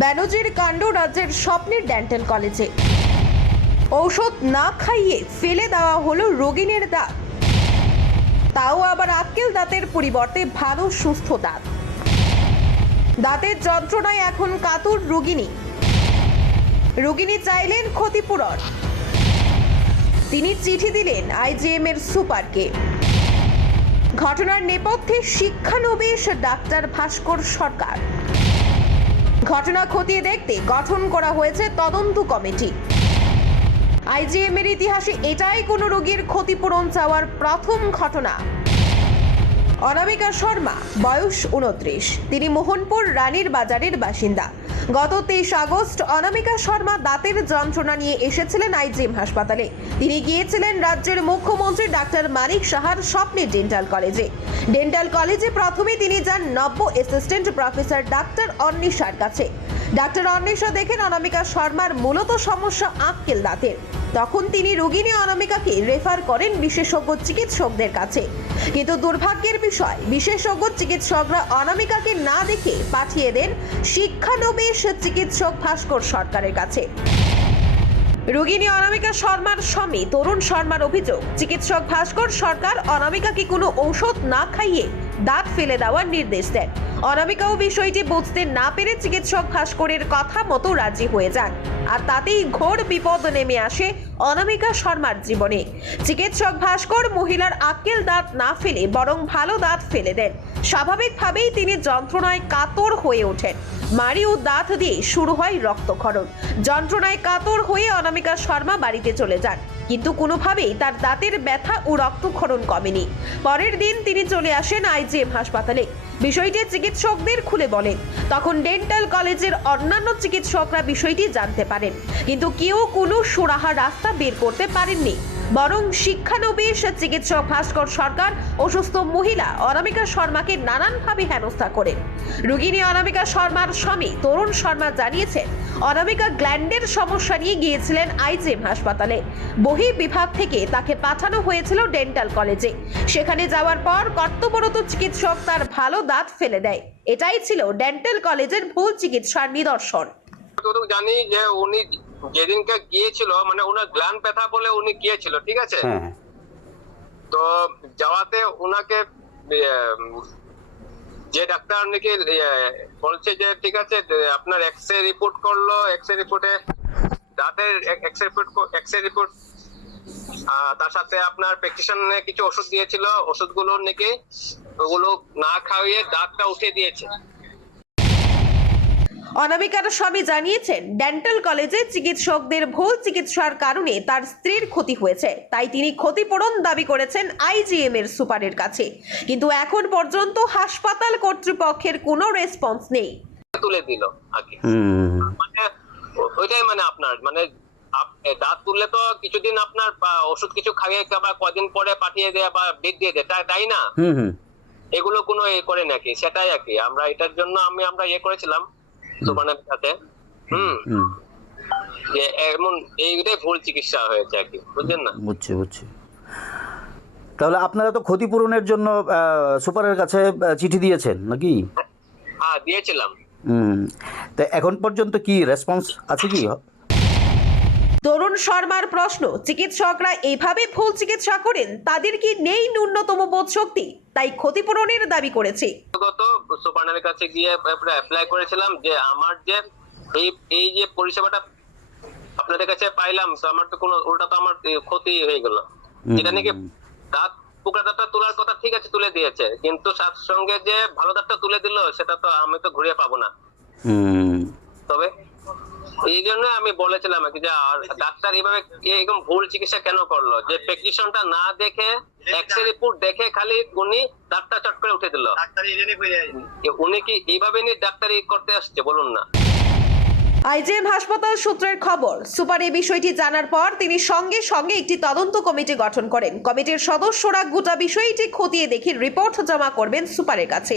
ব্যানার্জির কাণ্ড রাজ্যের স্বপ্নের ডেন্টাল কলেজে। ঔষধ না খাইয়ে ফেলে দেওয়া হলো রোগিণীর দাঁত, তাও আবার আক্কেল দাঁতের পরিবর্তে ভালো সুস্থ দাঁত। দাঁতের যন্ত্রণায় এখন কাতর রোগিণী। রোগিণী চাইলেন ক্ষতিপূরণ। তিনি চিঠি দিলেন আইজিএম এর সুপারকে। ঘটনার নেপথ্যে শিক্ষানবিশ ডাক্তার ভাস্কর সরকার। ঘটনা খতিয়ে দেখতে গঠন করা হয়েছে তদন্ত কমিটি। আইজিএম এর ইতিহাসে এটাই কোনো রোগীর ক্ষতিপূরণ চাওয়ার প্রথম ঘটনা। অনামিকা শর্মা, বয়স 29, তিনি মোহনপুর রানীর বাজারের বাসিন্দা। গত 23 আগস্ট অনামিকা শর্মা দাঁতের যন্ত্রণা নিয়ে এসেছিলেন আইজিএম হাসপাতালে। তিনি গিয়েছিলেন রাজ্যের মুখ্যমন্ত্রী ডাক্তার মানিক সাহার স্বপ্নের ডেন্টাল কলেজে। ডেন্টাল কলেজে প্রথমে তিনি যান নব্য অ্যাসিস্ট্যান্ট প্রফেসর ডাক্তার অন্বেষার কাছে। ডাক্তার অন্বেষা দেখেন অনামিকা শর্মার মূলত সমস্যা আক্কেল দাঁতের। তখন তিনি রোগিণী অনামিকাকে রেফার করেন বিশেষজ্ঞ চিকিৎসকদের কাছে। কিন্তু দুর্ভাগ্যের বিষয়, বিশেষজ্ঞ চিকিৎসকরা অনামিকাকে না দেখে পাঠিয়ে দেন শিক্ষানবিশ চিকিৎসক ভাস্কর সরকারের কাছে। রোগিণী অনামিকা শর্মার স্বামী তরুণ শর্মার অভিযোগ, চিকিৎসক ভাস্কর সরকার অনামিকাকে কোনো ঔষধ না খাইয়ে দাঁত ফেলে দেওয়ার নির্দেশ দেন। অনামিকাও বিষয়টি বুঝতে না পেরে চিকিৎসক ভাস্করের কথা মতো রাজি হয়ে যান, আর তাতেই ঘোর বিপদ নেমে আসে অনামিকা শর্মার জীবনে। চিকিৎসক ভাস্কর মহিলার আক্কেল দাঁত না ফেলে বরং ভালো দাঁত ফেলে দেন। স্বাভাবিকভাবেই তিনি যন্ত্রণায় কাতর হয়ে ওঠেন। মাড়ি ও দাঁত দিয়ে শুরু হয় রক্তক্ষরণ। যন্ত্রণায় কাতর হয়ে অনামিকা শর্মা বাড়িতে চলে যান, কিন্তু কোনোভাবেই তার দাঁতের ব্যথা ও রক্তক্ষরণ কমেনি। পরের দিন তিনি চলে আসেন আইজিএম হাসপাতালে। বিষয়টি চিকিৎসকদের খুলে বলেন। তখন ডেন্টাল কলেজের অন্যান্য চিকিৎসকরা বিষয়টি জানতে পারেন, কিন্তু কেউ কোনো সুরাহা রাস্তা বের করতে পারেননি। বরং শিক্ষানবিশ চিকিৎসক ভাস্কর সরকার অসুস্থ মহিলা অনামিকা শর্মাকে নানানভাবে হেনস্থা করেন। রোগিণী অনামিকা শর্মার স্বামী তরুণ শর্মা জানিয়েছেন, অনামিকা গ্ল্যান্ডের সমস্যা নিয়ে গিয়েছিলেন আইজিএম হাসপাতালে। বহি বিভাগ থেকে তাকে পাঠানো হয়েছিল ডেন্টাল কলেজে। সেখানে যাওয়ার পর কর্তব্যরত চিকিৎসক তার ভালো দাঁত ফেলে দেয়। এটাই ছিল ডেন্টাল কলেজের ভুল চিকিৎসার নিদর্শন। জানি যে উনি যেদিনকে গিয়েছিল, মানে ওনার গ্ল্যান্ড ব্যথা বলে উনি গিয়েছিল, ঠিক আছে। তো যাওয়াতে উনাকে যে ডাক্তার নাকি বলছে যে ঠিক আছে আপনার এক্সরে রিপোর্ট করলো, এক্সরে রিপোর্টে দাঁতের এক্সরে রিপোর্ট তার সাথে আপনার প্রেসক্রিপশনে কিছু ওষুধ দিয়েছিল, ওষুধগুলো নাকি ওগুলো না খাইয়ে দাঁতটা উঠে দিয়েছে। অনামিকার স্বামী জানিয়েছেন, ডেন্টাল কলেজে চিকিৎসকদের ভুল চিকিৎসার কারণে তার স্ত্রীর ক্ষতি হয়েছে, তাই তিনি ক্ষতিপূরণ দাবি করেছেন আইজিএম এর সুপারের কাছে। কিন্তু এখন পর্যন্ত হাসপাতাল কর্তৃপক্ষের কোনো রেসপন্স নেই। তুলে দিল আগে, মানে ওইটাই, মানে আপনার মানে দাঁত তুললে তো কিছুদিন আপনার ওষুধ কিছু খাইয়ে বা কদিন পরে পাঠিয়ে দেয় বা ডেট দিয়ে দেয়, তাই না? এগুলো কোনো এ করে নাকি? সেটাই আর কি। আমরা এটার জন্য আমরা ইয়ে করেছিলাম সুপারের সাথে, যে এমন এইটাই ভুল চিকিৎসা হয়েছে আর কি, বুঝলেন না? বুঝছি। তাহলে আপনারা তো ক্ষতিপূরণের জন্য সুপারের কাছে চিঠি দিয়েছেন নাকি? হ্যাঁ, দিয়েছিলাম। তা এখন পর্যন্ত কি রেসপন্স আছে কি? তরুণ শর্মার প্রশ্ন, চিকিৎসকরা এইভাবে ভুল চিকিৎসা করেন, তাদের কি নেই ন্যূনতম বোধ শক্তি? তাই ক্ষতিপূরণের দাবি করেছে। গত সুপারের কাছে গিয়ে অ্যাপ্লাই করেছিলাম যে আমার যে এই যে পরিষেবাটা আপনাদের কাছে পাইলাম, তো আমার তো কোনো উল্টা তো আমার ক্ষতি হয়ে গেল। যেটা নাকি দাঁত পোকা দাঁতটা তোলার কথা ঠিক আছে তুলে দিয়েছে, কিন্তু সাথ সঙ্গে যে ভালো দাঁতটা তুলে দিল সেটা তো আমি তো ঘুরিয়ে পাবো না। তবে এই জন্য আমি বলেছিলাম আর কি, যে ডাক্তার এইভাবে এরকম ভুল চিকিৎসা কেন করলো, যে প্রেসক্রিপশনটা না দেখে এক্সরে রিপোর্ট দেখে খালি উনি দাঁতটা চট করে উঠে দিল। উনি কি এইভাবে নিয়ে ডাক্তারি করতে আসছে, বলুন না? আইজিএম হাসপাতাল সূত্রের খবর, সুপার এই বিষয়টি জানার পর তিনি সঙ্গে সঙ্গে একটি তদন্ত কমিটি গঠন করেন। কমিটির সদস্যরা গোটা বিষয়টি খতিয়ে দেখে রিপোর্ট জমা করবেন সুপারের কাছে।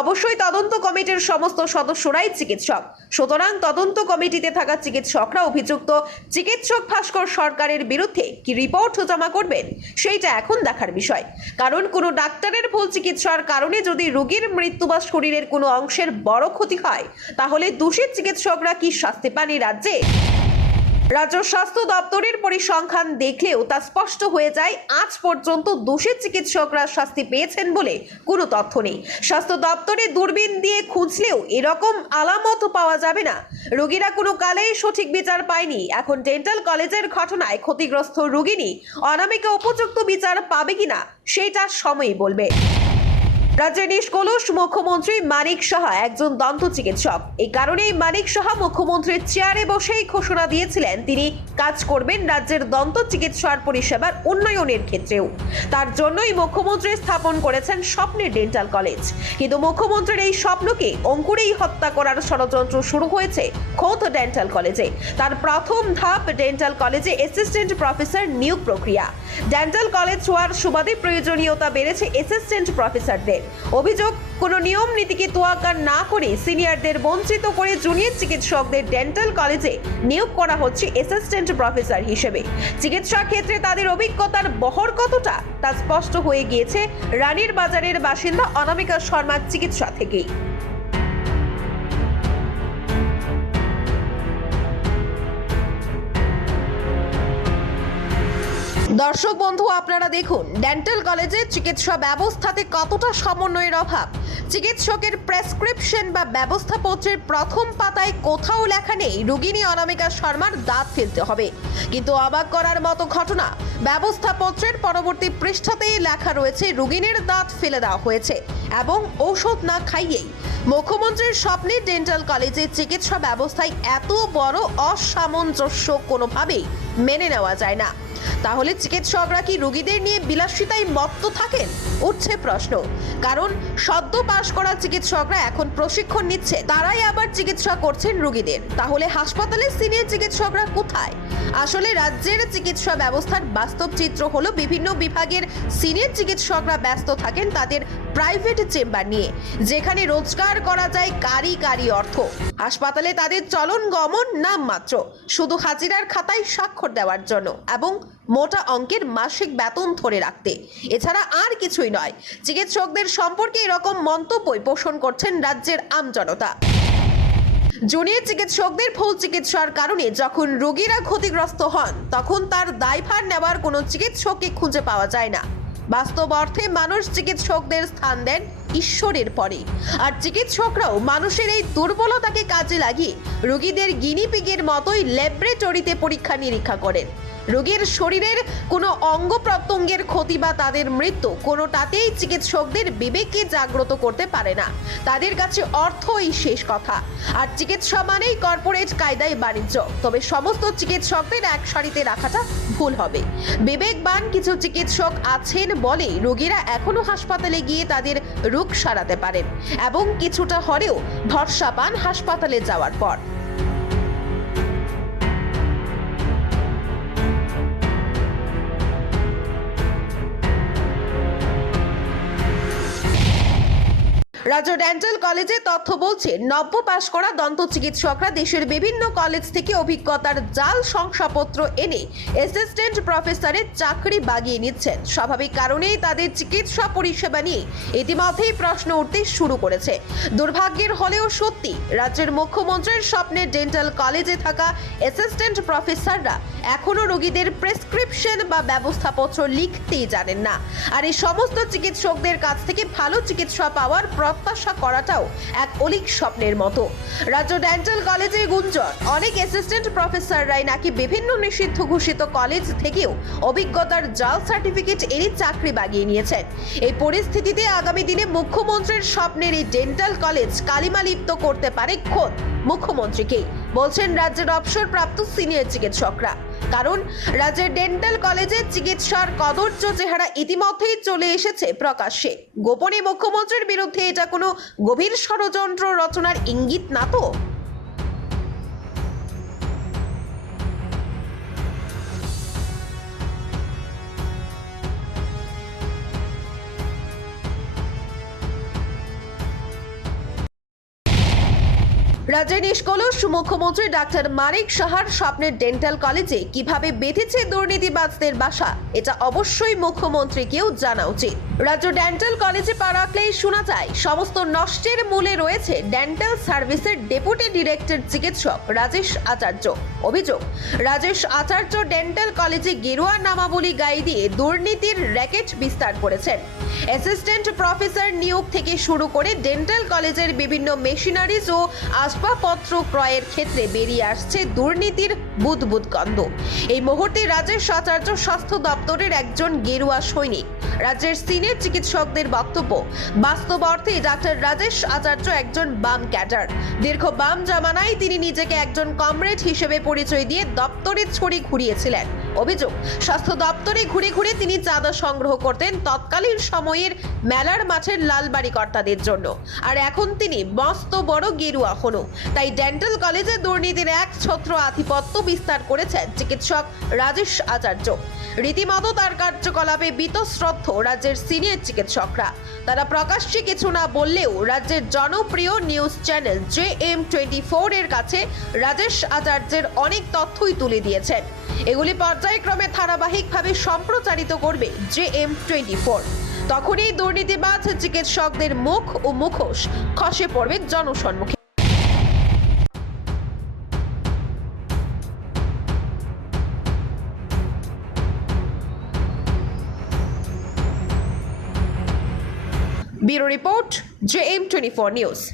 অবশ্যই তদন্ত কমিটির সমস্ত সদস্যরাই চিকিৎসক, সুতরাং তদন্ত কমিটিতে থাকা চিকিৎসকরা অভিযুক্ত চিকিৎসক ভাস্কর সরকারের বিরুদ্ধে কি রিপোর্ট জমা করবেন সেইটা এখন দেখার বিষয়। কারণ কোনো ডাক্তারের ভুল চিকিৎসার কারণে যদি রোগীর মৃত্যু বা শরীরের কোনো অংশের বড় ক্ষতি হয়, তাহলে দোষী চিকিৎসকরা কি শাস্তি পান এই রাজ্যে? রাজ্য স্বাস্থ্য দপ্তরের পরিসংখ্যান দেখলেও তা স্পষ্ট হয়ে যায়, আজ পর্যন্ত দোষী চিকিৎসকরা শাস্তি পেয়েছেন বলে কোনো তথ্য নেই। স্বাস্থ্য দপ্তরে দূরবীন দিয়ে খুঁজলেও এরকম আলামত পাওয়া যাবে না। রোগীরা কোনো কালেই সঠিক বিচার পায়নি। এখন ডেন্টাল কলেজের ঘটনায় ক্ষতিগ্রস্ত রোগিনী অনামিকা উপযুক্ত বিচার পাবে কিনা সেটা সময়ই বলবে। রাজ্যের নিষ্কলুষ মুখ্যমন্ত্রী মানিক সাহা একজন দন্ত চিকিৎসক। এই কারণেই মানিক সাহা মুখ্যমন্ত্রীর চেয়ারে বসেই ঘোষণা দিয়েছিলেন তিনি কাজ করবেন রাজ্যের দন্ত চিকিৎসার পরিষেবার উন্নয়নের ক্ষেত্রেও। তার জন্যই মুখ্যমন্ত্রী স্থাপন করেছেন স্বপ্নের ডেন্টাল কলেজ। কিন্তু মুখ্যমন্ত্রীর এই স্বপ্নকে অঙ্কুরেই হত্যা করার ষড়যন্ত্র শুরু হয়েছে খোদ ডেন্টাল কলেজে। তার প্রথম ধাপ ডেন্টাল কলেজে অ্যাসিস্ট্যান্ট প্রফেসর নিয়োগ প্রক্রিয়া। ডেন্টাল কলেজ হওয়ার সুবাদে প্রয়োজনীয়তা বেড়েছে অ্যাসিস্ট্যান্ট প্রফেসরদের। অভিযোগ, কোনো নিয়ম নীতিকে তোয়াক্কা না করে সিনিয়রদের বঞ্চিত করে জুনিয়র চিকিৎসকদের ডেন্টাল কলেজে নিয়োগ করা হচ্ছে অ্যাসিস্ট্যান্ট প্রফেসর হিসেবে। চিকিৎসা ক্ষেত্রে তাদের অভিজ্ঞতার বহর কতটা তা স্পষ্ট হয়ে গিয়েছে রানীর বাজারের বাসিন্দা অনামিকা শর্মার চিকিৎসা থেকেই। দর্শক বন্ধু, আপনারা দেখুন ডেন্টাল কলেজে চিকিৎসা ব্যবস্থাতে কতটা সমন্বয়ের অভাব। চিকিৎসকের প্রেসক্রিপশন বা ব্যবস্থাপত্রের প্রথম পাতায় কোথাও লেখা নেই রোগিনী অনামিকা শর্মার দাঁত ফেলতে হবে, কিন্তু অবাক করার মতো ঘটনা, ব্যবস্থাপত্রের পরবর্তী পৃষ্ঠাতেই লেখা রয়েছে রোগিনীর দাঁত ফেলে দেওয়া হয়েছে এবং ঔষধ না খাইয়েই। মুখ্যমন্ত্রীর স্বপ্নের ডেন্টাল কলেজের চিকিৎসা ব্যবস্থায় এত বড় অসামঞ্জস্য কোনোভাবেই মেনে নেওয়া যায় না। তাহলে চিকিৎসকরা কি রোগীদের নিয়ে বিলাসিতায় মত্ত থাকেন? উঠছে প্রশ্ন। কারণ সদ্য পাশ করা চিকিৎসকরা এখন প্রশিক্ষণ নিচ্ছে, তারাই আবার চিকিৎসা করছেন রোগীদের। তাহলে হাসপাতালের সিনিয়র চিকিৎসকরা কোথায়? আসলে রাজ্যের চিকিৎসা ব্যবস্থার বাস্তব চিত্র হলো বিভিন্ন বিভাগের সিনিয়র চিকিৎসকরা ব্যস্ত থাকেন তাদের প্রাইভেট চেম্বার নিয়ে, যেখানে রোজগার করা যায় কারি কারি অর্থ। হাসপাতালে তাদের চলন গমন নামমাত্র, শুধু হাজিরার খাতায় স্বাক্ষর দেওয়ার জন্য এবং মোটা অঙ্কের মাসিক বেতন ধরে রাখতে। এছাড়া আর কিছুই নয়। চিকিৎসকদের সম্পর্কে এরকম মন্তব্যই পোষণ করছেন রাজ্যের আমজনতা। জুনিয়র চিকিৎসকদের ভুল চিকিৎসার কারণে যখন রোগীরা ক্ষতিগ্রস্ত হন, তখন তার দায়ভার নেওয়ার কোনো চিকিৎসককে খুঁজে পাওয়া যায় না। বাস্তব অর্থে মানুষ চিকিৎসকদের স্থান দেন ঈশ্বরের পরে, আর চিকিৎসকরাও মানুষের এই দুর্বলতাকে কাজে লাগিয়ে রোগীদের গিনিপিগের মতোই ল্যাবরেটরিতে পরীক্ষা নিরীক্ষা করেন। রোগীর শরীরের কোনো অঙ্গ প্রত্যঙ্গের ক্ষতি বা তাদের মৃত্যু কোনোটাতেই চিকিৎসকদের বিবেককে জাগ্রত করতে পারে না। তাদের কাছে অর্থই শেষ কথা। আর চিকিৎসা মানেই কর্পোরেট কায়দায় বাণিজ্য। তবে সমস্ত চিকিৎসকদের এক সারিতে রাখাটা ভুল হবে। বিবেকবান কিছু চিকিৎসক আছেন বলে রোগীরা এখনো হাসপাতালে গিয়ে তাদের রোগ সারাতে পারেন এবং কিছুটা হলেও ভরসা পান হাসপাতালে যাওয়ার পর। রাজ্য ডেন্টাল কলেজে তথ্য বলছে, নব্য পাশ করা দন্ত চিকিৎসকরা দেশের বিভিন্ন কলেজ থেকে অভিজ্ঞতার জাল শংসাপত্র এনে অ্যাসিস্ট্যান্ট প্রফেসরের চাকরি বাগিয়ে নিচ্ছেন। স্বাভাবিক কারণেই তাদের চিকিৎসা পরিষেবা নিয়ে ইতিমধ্যেই প্রশ্ন উঠতে শুরু করেছে। দুর্ভাগ্যের হলেও সত্যি, রাজ্যের মুখ্যমন্ত্রীর স্বপ্নের ডেন্টাল কলেজে থাকা অ্যাসিস্ট্যান্ট প্রফেসররা এখনো রোগীদের প্রেসক্রিপশন বা ব্যবস্থাপত্র লিখতেই জানেন না। আর এই সমস্ত চিকিৎসকদের কাছ থেকে ভালো চিকিৎসা পাওয়ার প্রত্যাশা করাটাও এক অলীক স্বপ্নের মতো। রাজ্য ডেন্টাল কলেজে গুঞ্জন, অনেক অ্যাসিস্ট্যান্ট প্রফেসররাই নাকি বিভিন্ন নিষিদ্ধ ঘোষিত কলেজ থেকেও অভিজ্ঞতার জাল সার্টিফিকেট এনে চাকরি বাগিয়ে নিয়েছেন। এই পরিস্থিতিতে আগামী দিনে মুখ্যমন্ত্রীর স্বপ্নের এই ডেন্টাল কলেজ কালিমালিপ্ত করতে পারে খোদ মুখ্যমন্ত্রীকেই, বলছেন রাজ্যের অবসরপ্রাপ্ত সিনিয়র চিকিৎসকরা। কারণ রাজ্যের ডেন্টাল কলেজে চিকিৎসার কদর্য চেহারা ইতিমধ্যেই চলে এসেছে প্রকাশ্যে। গোপনে মুখ্যমন্ত্রীর বিরুদ্ধে এটা কোনো গভীর ষড়যন্ত্র রচনার ইঙ্গিত না তো? রাজ্যের নিষ্কলুষ মুখ্যমন্ত্রী ডাক্তার মানিক সাহার স্বপ্নের ডেন্টাল কলেজে কিভাবে বেঁধেছে দুর্নীতিবাজদের বাসা, এটা অবশ্যই মুখ্যমন্ত্রীকেও জানা উচিত। রাজ্য ডেন্টাল কলেজে পা রাখলেই শোনা যায় সমস্ত নষ্টের মূলে রয়েছে ডেন্টাল সার্ভিসের ডেপুটি ডিরেক্টর চিকিৎসক রাজেশ আচার্য। অভিযোগ, রাজেশ আচার্য ডেন্টাল কলেজে গেরুয়া নামাবলী গায়ে দিয়ে দুর্নীতির র্যাকেট বিস্তার করেছেন। অ্যাসিস্ট্যান্ট প্রফেসর নিয়োগ থেকে শুরু করে ডেন্টাল কলেজের বিভিন্ন মেশিনারিজ ও আসবাবপত্র ক্রয়ের ক্ষেত্রে বেরিয়ে আসছে দুর্নীতির বুদবুদ গন্ধ। এই মুহূর্তে রাজেশ আচার্য স্বাস্থ্য দপ্তরের একজন গেরুয়া সৈনিক। রাজ্যের সিনিয়র চিকিৎসকদের বক্তব্য, বাস্তব অর্থে ডাক্তার রাজেশ আচার্য একজন বাম ক্যাডার। দীর্ঘ বাম জামানায় তিনি নিজেকে একজন কমরেড হিসেবে পরিচয় দিয়ে দপ্তরের ছড়ি ঘুরিয়েছিলেন। অভিযোগ, স্বাস্থ্য দপ্তরে ঘুরে ঘুরে তিনি চাঁদা সংগ্রহ করতেন তৎকালীন সময়ের মেলার মাঠের লালবাড়ি কর্তাদের জন্য। আর এখন তিনি মস্ত বড় গেরুয়া হনু। তাই ডেন্টাল কলেজে দুর্নীতির এক ছত্র আধিপত্য বিস্তার করেছেন চিকিৎসক রাজেশ আচার্য। রীতিমতো তার কার্যকলাপে বীতশ্রদ্ধ রাজ্যের সিনিয়র চিকিৎসকরা। তারা প্রকাশ্যে কিছু না বললেও রাজ্যের জনপ্রিয় নিউজ চ্যানেল JM24 এর কাছে রাজেশ আচার্যের অনেক তথ্যই তুলে দিয়েছেন। এগুলি পর্যায়ক্রমে ধারাবাহিকভাবে সম্প্রচারিত করবে JM24। তখনই দুর্নীতিবাজ চিকিৎসকদের মুখ ও মুখোশ খসে পড়বে জনসম্মুখে। Bureau report, JM24 news.